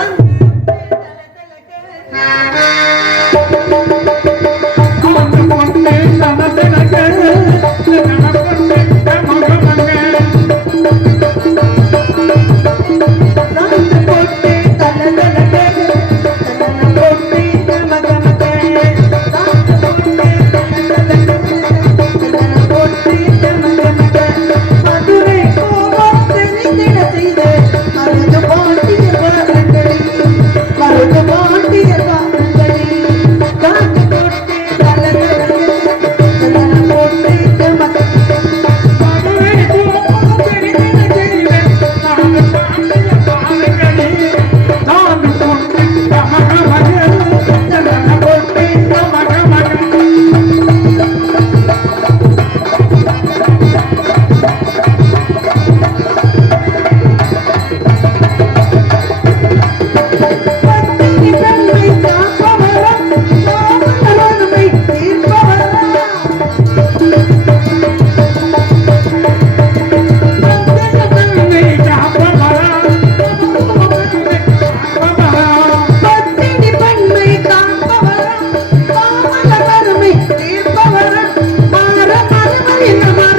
one Amin. Amin.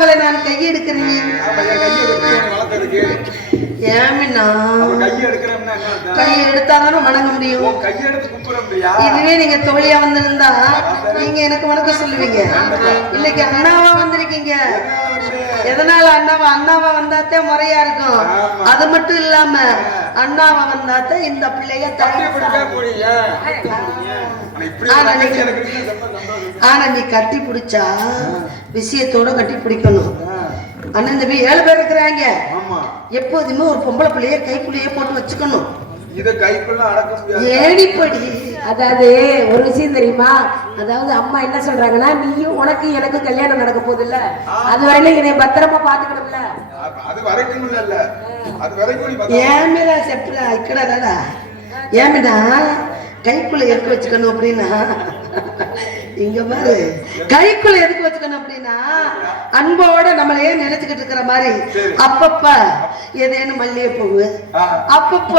கையை எடுக்கிறோம்னா என்ன அர்த்தம்? கை எடுத்தாதானே வணங்க முடியும்? இதுவே நீங்க தோழியா வந்திருந்தா நீங்க எனக்கு வணக்கம் சொல்லுவீங்க. இன்னைக்கு அண்ணாவா வந்திருக்கீங்க. எதனால அண்ணாவா அண்ணாவா வந்தாத்தே முறையா இருக்கும்? அது மட்டும் இல்லாம அண்ணாவா வந்தாத்தே இந்த பிள்ளைய. ஆனா நீ கட்டி பிடிச்சா விஷயத்தோட கட்டி பிடிக்கணும். அண்ணன் தம்பி ஏழு பேர் இருக்கிறாங்க. எப்போதுமே ஒரு பொம்பளை பிள்ளைய கைக்குள்ளேயே போட்டு வச்சுக்கணும். ஏடிப்படி அதாவது ஒரு விஷயம் தெரியுமா? அதாவது அம்மா என்ன சொல்றாங்கன்னா நீயும் உனக்கு எனக்கு கல்யாணம் நடக்க போகுது இல்ல அது வரையிலும் என்னை பத்திரமா பாத்துக்கணும்ல அது- வரைக்கும் இல்ல அது வரைக்கும் ஏமிடா செப்டா இக்கடாடா ஏமிடா கைக்குள்ள எதுக்கு வச்சுக்கணும் அப்படின்னா? இங்க பாரு. கைக்குள்ள எதுக்கு வச்சுக்கணும் அப்படின்னா? அன்போட நம்மளையே நினைச்சுக்கிட்டு இருக்கிற மாதிரி. அப்பப்ப ஏதேனும் மல்லிகைப்பூவு. அப்பப்ப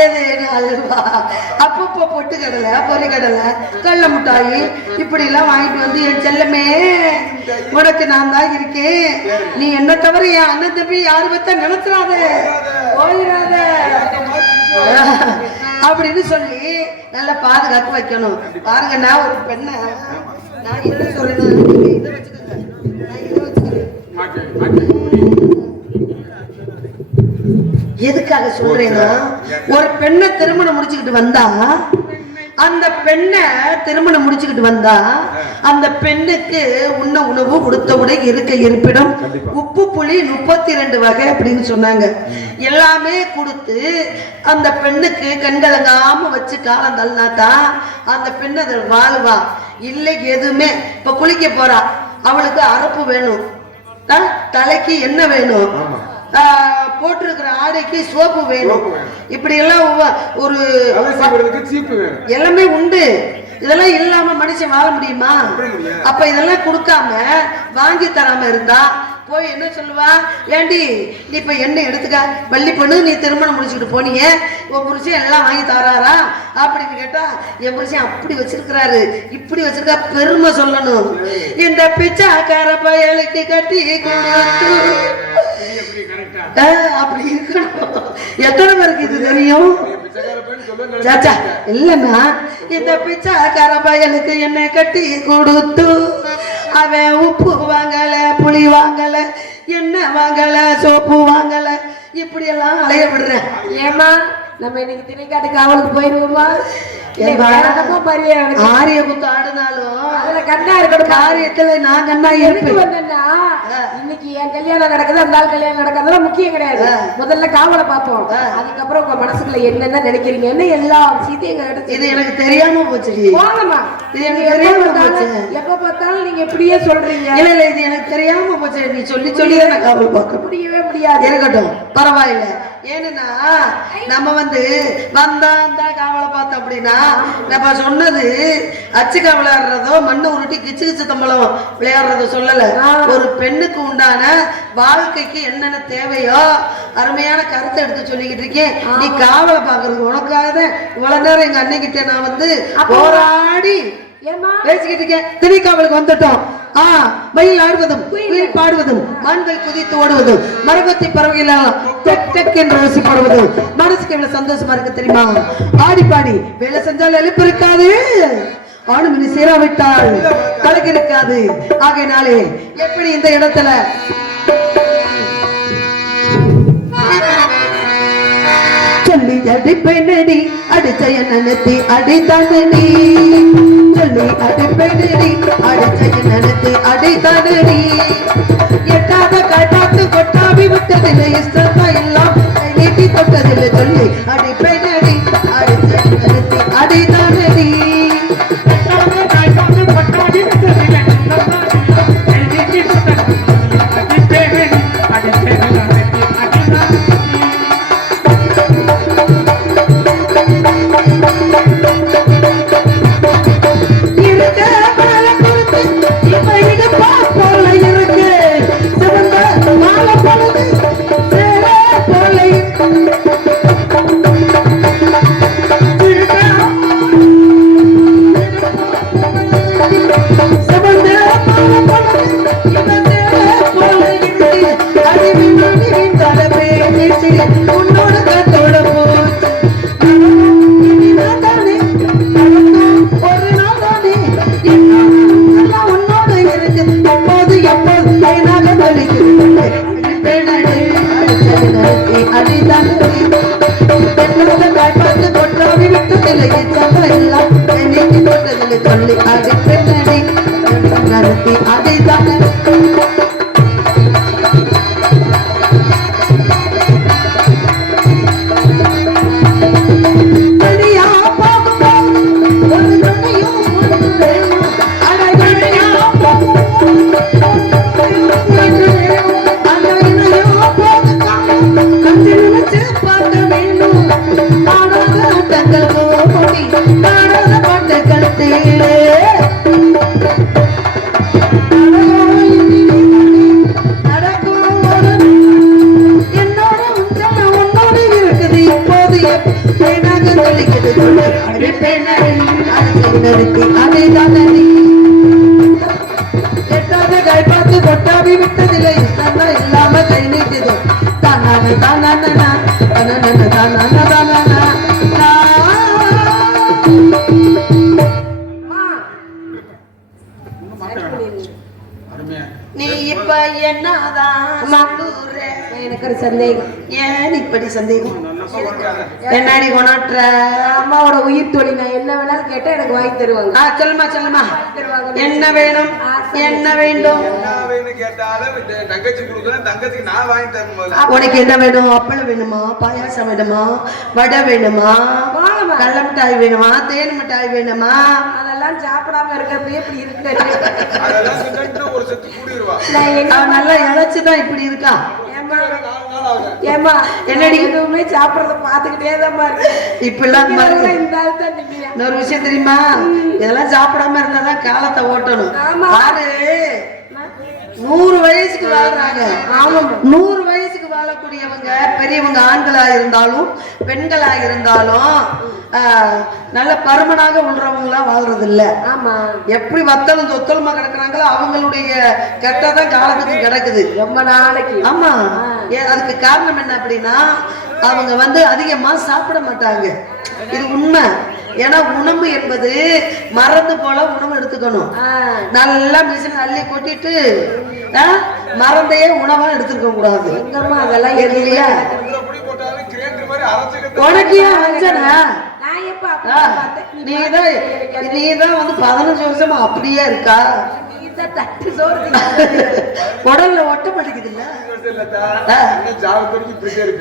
ஏதேனும் அல்வா அப்பப்ப பொட்டு கடலை பொறி கடலை கடல மிட்டாயி இப்படி எல்லாம் வாங்கிட்டு வந்து என் செல்லமே உனக்கு நான் தான் இருக்கேன். நீ என்ன தவிர என் அண்ணன் தம்பி யாரு பத்த நினைச்சிடாத. போயிடாத. அப்படின்னு சொல்லி நல்லா பாதுகாத்து வைக்கணும். பாருங்க நான் ஒரு பெண்ணை. நான் என்ன நீங்க இதை வச்சுக்கிறேன் எதுக்காக சொல்றேன்னா ஒரு பெண்ணை திருமணம் முடிச்சுக்கிட்டு வந்தா அந்த பெண்ணை திருமணம் முடிச்சுக்கிட்டு வந்தா அந்த பெண்ணுக்கு உண்ண உணவு உடுத்த உடை இருக்க இருப்பிடம் உப்பு புளி முப்பத்தி ரெண்டு வகை அப்படின்னு சொன்னாங்க. எல்லாமே கொடுத்து அந்த பெண்ணுக்கு கண்கலங்காம வச்சு காலம் தள்ளினாதான் அந்த பெண் அதில் வாழுவா. இல்லை எதுவுமே. இப்ப குளிக்க போறா. அவளுக்கு அரப்பு வேணும். தலைக்கு என்ன வேணும்? போட்டிருக்கிற ஆடைக்கு சோப்பு வேணும். இப்படி எல்லாம் ஒரு எல்லாமே உண்டு. இதெல்லாம் இல்லாம மனுஷன் வாழ முடியுமா? அப்ப இதெல்லாம் கொடுக்காம வாங்கி தராம இருந்தா போய் என்ன சொல்லுவா? ஏண்டி நீ இப்போ என்ன எடுத்துக்க? வள்ளி பொண்ணு நீ திருமணம் முடிச்சுக்கிட்டு போனீங்க உன் புருஷன் எல்லாம் வாங்கி தராரா? அப்படின்னு கேட்டா என் புருஷன் அப்படி வச்சிருக்கிறாரு. இப்படி வச்சிருக்கா பெருமை சொல்லணும். இந்த பிச்சாக்கார பயலுக்கு கட்டி கொடுத்து. அப்படி இருக்கணும். எத்தனை பேருக்கு இது தெரியும்? சாச்சா இல்லைன்னா இந்த பிச்சாக்கார பயலுக்கு என்ன கட்டி கொடுத்து அவன் உப்பு வாங்கல புளி வாங்கல எண்ணெய் வாங்கல சோப்பு வாங்கல இப்படி எல்லாம் அலைய விடுறேன் ஏமா நம்ம இன்னைக்கு திணைக்காட்டு காவலுக்கு போயிருவோமா ஆரிய குத்து ஆடினாலும் கண்ணா இருக்கணும்? காரியத்துல நான் கண்ணா வந்தேன்னா இன்னைக்கு என் கல்யாணம் நடக்குது அந்த ஆள் கல்யாணம் நடக்காதெல்லாம் முக்கியம் கிடையாது. முதல்ல காவலை பார்ப்போம். அதுக்கப்புறம் உங்க மனசுக்குள்ள என்னென்ன நினைக்கிறீங்கன்னு எல்லா விஷயத்தையும் எங்க கிட்ட இது எனக்கு தெரியாம போச்சுடி போங்கம்மா. இது எனக்கு தெரியாம போச்சு. எப்ப பார்த்தாலும் நீங்க இப்படியே சொல்றீங்க. இல்ல இல்ல இது எனக்கு தெரியாம போச்சு. நீ சொல்லி சொல்லி தான் நான் காவல் பார்க்க முடியவே முடியாது. இருக்கட்டும் பரவாயில்ல. ஏன்னா நம்ம வந்து வந்தா அந்த காவலை பார்த்தோம் அப்படின்னா நம்ம சொன்னது அச்சுக்கா விளையாடுறதோ மண்ணு உருட்டி கிச்சு கிச்சு தம்பளம் விளையாடுறதோ சொல்லல. ஒரு பெண்ணுக்கு உண்டான வாழ்க்கைக்கு என்னென்ன தேவையோ அருமையான கருத்தை எடுத்து சொல்லிக்கிட்டு இருக்கேன். நீ காவலை பாக்குறது உனக்காக தான் இவ்வளவு நேரம் எங்க அன்னைக்கிட்ட நான் வந்து போராடி பேசிக்கிட்டு இருக்கேன். திணைக்காவலுக்கு வந்துட்டோம். ஆ மயில் ஆடுவதும் குயில். பாடுவதும் மான்கள் குதித்து ஓடுவதும் மரகத்தி பறவைகள் டெக் டெக் என்று ஓசிப்படுவதும் மனசுக்கு எவ்வளவு சந்தோஷமா இருக்கு தெரியுமா? ஆடி பாடி வேலை செஞ்சால் எழுப்பு இருக்காது. ஆணுமணி சேராவிட்டால் பழகு இருக்காது ஆகையினாலே எப்படி இந்த இடத்துல சொல்லி அடிப்பேனடி அடிச்ச நெத்தி அடித்தானடி சொல்லி அடிப்பேனடி அடிச்ச நெத்தி அடித்தானடி எட்டாத காட்டாத்து கொட்டாவி விட்டதில்லை இஷ்டத்தா எல்லாம் நீட்டி தொட்டதில்லை. சொல்லி அடிப்பேனடி அடிச்ச நெத்தி அடித்தானடி Thank you. நிறுத்தி அதைதான் நதி எட்டாத கைப்பாத்து கொட்டாவி விட்டதில்லை. இஷ்டம்தான் இல்லாம கை நீட்டுது தானான தானான தானான தானான தானான அருமையா நீ இப்ப என்னதான்? எனக்கு ஒரு சந்தேகம். ஏன் இப்படி சந்தேகம்? என்னடி கொண்டாட்டுற அம்மாவோட உயிர் தோழி நான் என்ன வேணாலும் கேட்டா எனக்கு வாங்கி தருவாங்க. ஆ சொல்லுமா சொல்லுமா என்ன வேணும்? என்ன வேண்டும்? உனக்கு என்ன வேணும்? அப்பளம் வேணுமா? பாயாசம் வேணுமா? வடை வேணுமா. கடல மிட்டாய் வேணுமா? தேன் மிட்டாய் வேணுமா? அதெல்லாம் சாப்பிடாம இருக்கிறப்ப எப்படி இருக்கு? நல்லா இழைச்சுதான் இப்படி இருக்கான் ஏமா என்னடி? எதுவுமே சாப்பிடறத பாத்துக்கிட்டே தான் இப்பெல்லாம் இன்னொரு விஷயம் தெரியுமா? இதெல்லாம் சாப்பிடாம இருந்தாதான் காலத்தை ஓட்டணும். ஆமா. பாரு. நூறு வயசுக்கு வாழ்றாங்க. நூறு வயசுக்கு வாழக்கூடியவங்க பெரியவங்க ஆண்களா இருந்தாலும் பெண்களா இருந்தாலும் நல்ல பருமனாக உள்ளவங்களா வாழ்றது இல்ல ஆமா. எப்படி வத்தலும் தொத்தலுமா கிடக்குறாங்களோ அவங்களுடைய கெட்டதான் காலத்துக்கு கிடக்குது. ரொம்ப நாளைக்கு. ஆமா. அதுக்கு காரணம் என்ன அப்படின்னா அவங்க வந்து அதிகமா சாப்பிட மாட்டாங்க. இது உண்மை. ஏன்னா உணவு என்பது மறந்து போல உணவு எடுத்துக்கணும். நல்லா மிஷின் அள்ளி கொட்டிட்டு மறந்தையே உணவா எடுத்துக்க கூடாது. எங்கம்மா அதெல்லாம் இல்லையா? உனக்கு ஏன் வஞ்சனா? நீதான் நீதான் வந்து பதினஞ்சு வருஷமா அப்படியே இருக்கா? தட்டு சோறு. உடல்ல ஒட்ட மாட்டேங்குது இல்ல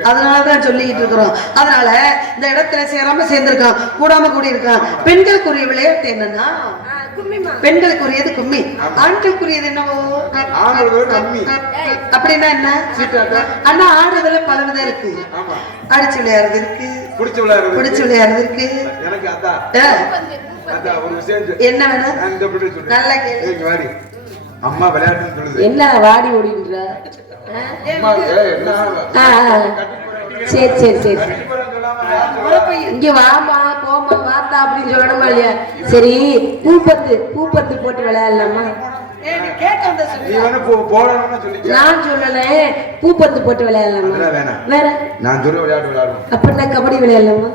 அதனாலதான் சொல்லிக்கிட்டு இருக்கிறோம். அதனால இந்த இடத்துல சேராம சேர்ந்திருக்கான் கூடாம கூடி இருக்கான் பெண்களுக்குரிய விளையாட்டு என்னன்னா பெண்களுக்குரியது கும்மி. ஆண்களுக்குரியது என்னவோ? அப்படின்னா என்ன? அண்ணா ஆடுறதுல பல விதம் இருக்கு. ஆமா. அடிச்சு விளையாடுறது இருக்கு. பிடிச்ச விளையாடுறது பிடிச்சு விளையாடுறது இருக்கு. எனக்கு என்ன வேணும் நல்லா அம்மா விளையாட்டுன்னு சொல்லுது. என்ன வாடி ஓடின்ற. சரி சரி சரி? இங்க வாமா போமா வாத்தா அப்படின்னு சொல்லணுமா இல்லையா? சரி பூப்பத்து பூப்பத்து போட்டு விளையாடலாமா? சொல்லு நான் சொல்லல பூப்பத்து போட்டு விளையாடலாமா. வேற? நான் சொல்ற விளையாட்டு விளையாடுவோம். அப்படின்னா கபடி விளையாடலாமா.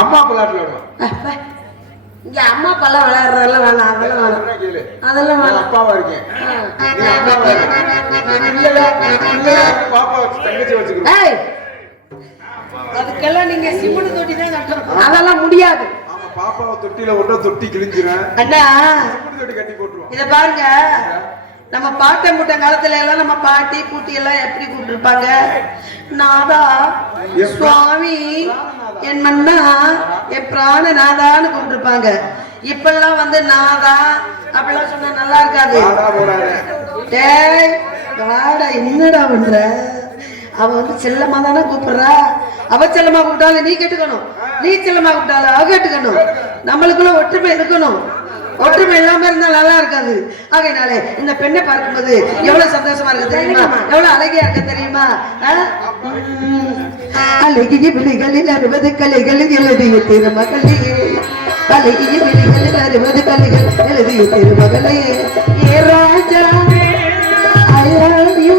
அம்மா அப்பா விளையாட்டு விளையாடுவோம். இங்க அம்மா அப்பாலாம் விளையாடுறதெல்லாம் வேணாம் அதெல்லாம் வேணாம். அதெல்லாம் வேணாம். அப்பாவா இருக்கேன். அதுக்கெல்லாம் நீங்க சிமெண்ட் தொட்டி தான் அதெல்லாம் முடியாது. பாப்பாவை தொட்டில ஒட்ட தொட்டி கிழிஞ்சிரும். அண்ணா தொட்டி கட்டி போட்டுருவோம் இத பாருங்க. நம்ம பாட்டன் முட்ட காலத்துல எல்லாம் நம்ம பாட்டி பூட்டி எல்லாம் எப்படி கூப்பிட்டுருப்பாங்க? நாதா சுவாமி என் மன்னா என் பிராண நாதான்னு கூப்பிட்டுருப்பாங்க. இப்பெல்லாம் வந்து நாதா அப்படிலாம் சொன்னா நல்லா இருக்காது. டேய் வாடா என்னடா பண்ற? அவ வந்து செல்லமா தானே கூப்பிடுறா? அவ செல்லமா கூப்பிட்டாலும் நீ கேட்டுக்கணும். நீ செல்லமா கூப்பிட்டாலும் அவ கேட்டுக்கணும். நம்மளுக்குள்ள ஒற்றுமை இருக்கணும். ஒற்றுமை இல்லாம இருந்தா நல்லா இருக்காது. ஆகையினாலே இந்த பெண்ணை பார்க்கும்போது எவ்வளவு சந்தோஷமா இருக்கு தெரியுமா? எவ்வளவு அழகியா இருக்கு தெரியுமா. அழகிய விழிகளில் அறுபது கலைகளில் எழுதிய திருமகளே. அழகிய விழிகளில் அறுபது கலைகள் எழுதிய திருமகளே. ஏ ராஜா I love you,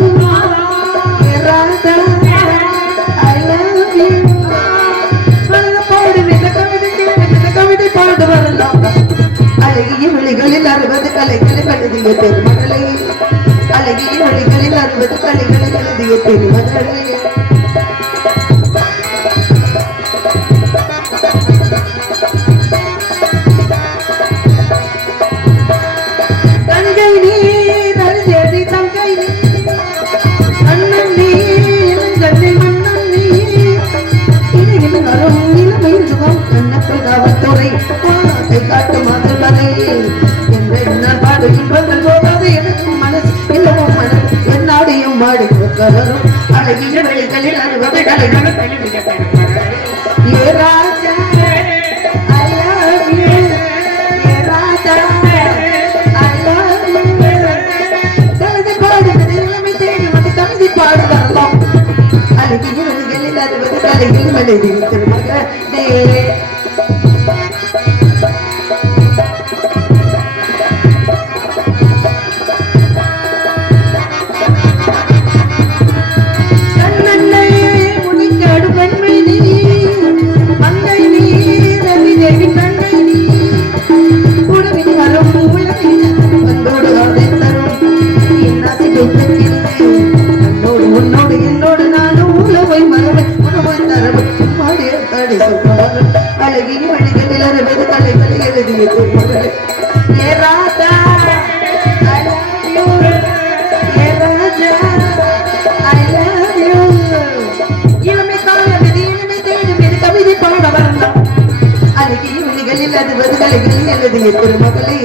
அழகிய விழிகளில் அறுபது கலைகளை எழுதிய பெருமகளே. அழகிய விழிகளில் அறுபது கலைகளை எழுதிய பெருமகளே. காட்டும் மதுமலை என்று இன்பங்கள் போகாது எனக்கும் மனசு இல்லவும் மனசு என்னாடியும் மாடி கலரும். அழகிய வெளிகளில் அறுபது ஏ ராஜா I love you. A Raja I love you. தடி அழகிய வழிகளில் அறுபது கலைகளை எழுதிய திருமகள் ஏ அறுபது கலைகளில் எழுதிய திருமகளே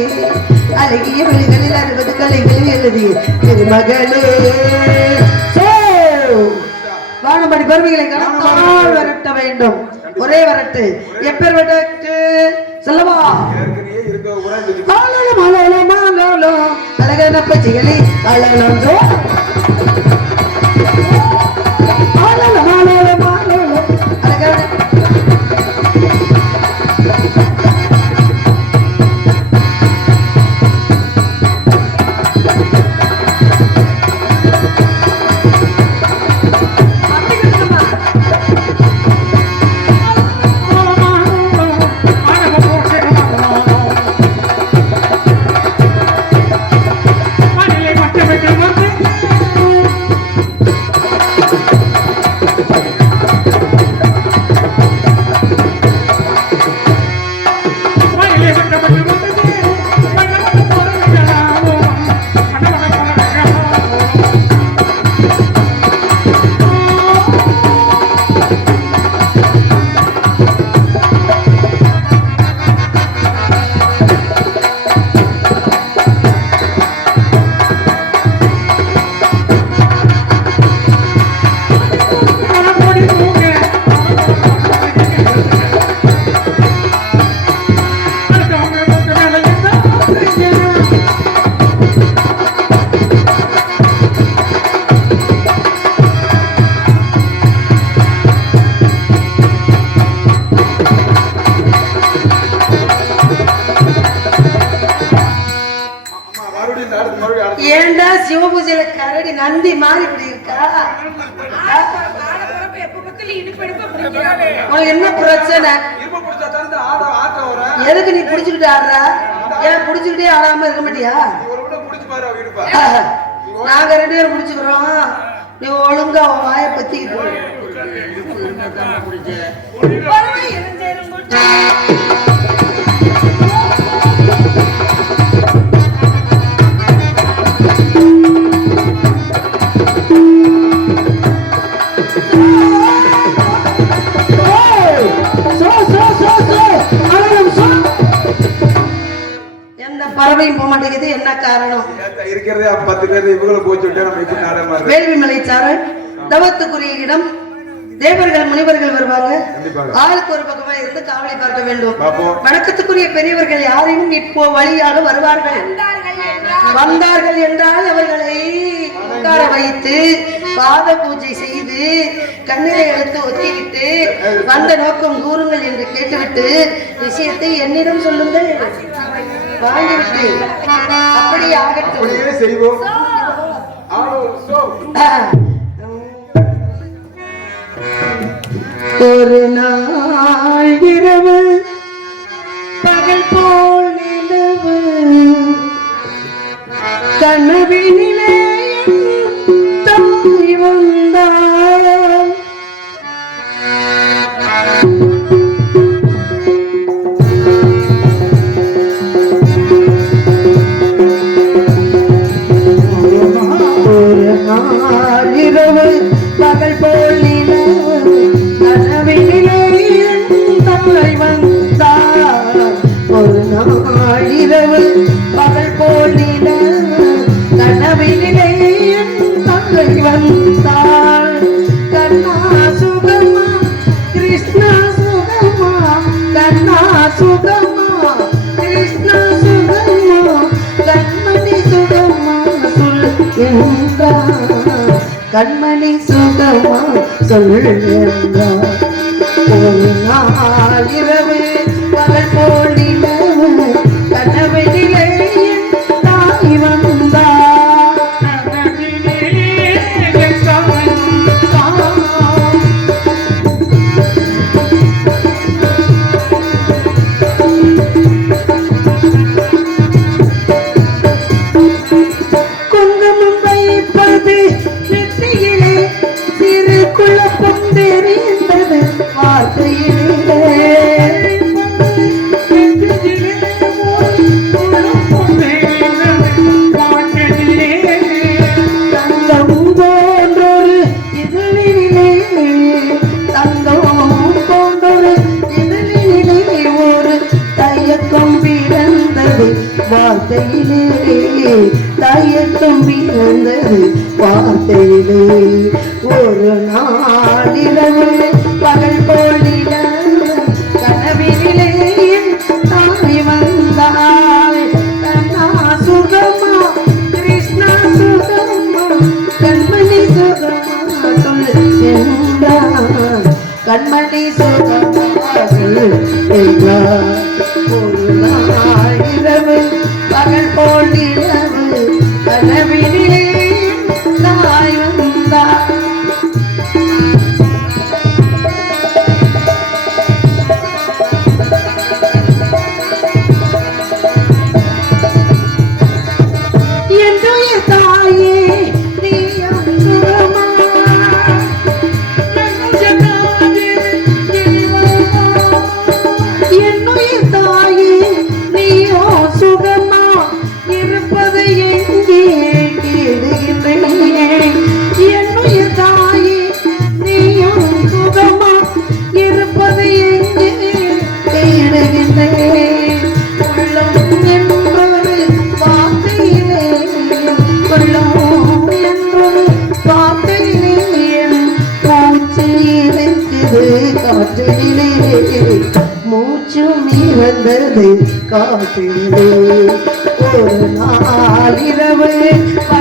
அழகிய அறுபது கலைகளில் எழுதிய திருமகளே வேண்டும். ஒரே வரட்டு எப்பேர் விரட்டு சொல்லவா ஆலோலம், ஆலோலம், ஆலோலம். அழகான பச்சைகளே ஆலோலம் ஜோ. ஏன்டா சிவபூஜையில கரடி நந்தி மாறி இப்படி இருக்கா? உனக்கு என்ன பிரச்சனை? எதுக்கு நீ புடிச்சுக்கிட்டு ஆடுற? ஏன் புடிச்சுக்கிட்டே ஆடாம இருக்க மாட்டியா? நாங்க ரெண்டு பேரும் புடிச்சுக்கிறோம். நீ ஒழுங்கா உன் வாயை பத்திக்கிட்டு மாட்டேங்குது. என்ன காரணம்? இருக்கிறதே பத்து பேர் இவங்களும் போச்சு வேள்வி மலைச்சாரல் தவத்துக்குரிய இடம். தேவர்கள் முனிவர்கள் வருவாங்க. ஆளுக்கு ஒரு பக்கமா இருந்து காவலை பார்க்க வேண்டும். வணக்கத்துக்குரிய பெரியவர்கள் யாரையும் இப்போ வழியாக வருவார்கள். வந்தார்கள் என்றால் அவர்களை உட்கார வைத்து பாத பூஜை செய்து கண்ணீரை எடுத்து ஒத்திவிட்டு வந்த நோக்கம் கூறுங்கள் என்று கேட்டுவிட்டு விஷயத்தை என்னிடம் சொல்லுங்கள். வாங்கிவிட்டு அப்படி ஆகட்டும். அப்படியே செய்வோம். ஒரு நாள் கண்மணி சுகமா சொல் இரவு பகல் போல் இரவு பகல்